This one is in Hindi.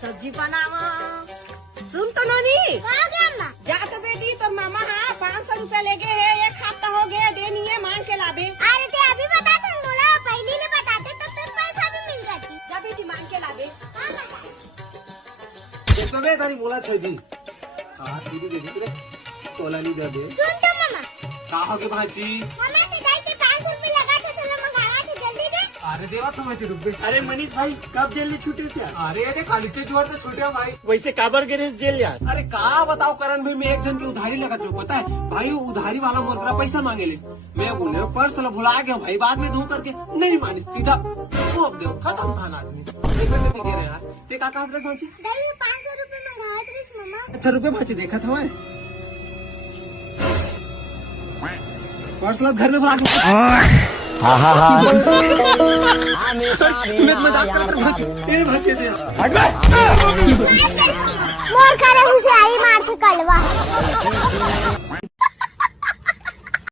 सब्जी बनावा। सुन तो नोनी, अम्मा जा तो बेटी तो मामा हाँ 500 रुपया ले गए है, एक हफ्ता हो गया देनी है, मांग के लाबे। अरे ते अभी बता तुम बोला पहले ले बताते तो तुम पैसा भी मिल जाती। जा बेटी मांग के लाबे। देखो बे तारी बोला था जी। हाँ दीदी दीदी रे तोला नहीं दे दे। सुन तो मामा, कहा के भाजी हमें सिलाई के 500 रुपए लगा थे, चलो मंगावा थे जल्दी दे। अरे देवा तुम रुक गए। अरे मनीष भाई कब जेल में छूटे थे? अरे ये खाली जोर से छूटे भाई। वैसे काबर गिरे जेल यार? अरे कहा बताओ करण भाई, मैं एक जन की उधारी लगा जो पता है भाई, वो उधारी वाला मोर पैसा मांगे ले। मैं बोले पर्स भुला गया भाई, बाद में दूं करके नहीं मानी, सीधा ठोक दो, खत्म था ना आदमी। देखो कह रहे यार ते का काट रहे पहुंचे दही 500 रुपए मंगाए थे मामा। अच्छा रुपए भाजी देखा था मैं पर्स घर में भुला मजाक कर भाजी दे मोर करे उसे आई मार के कलवा।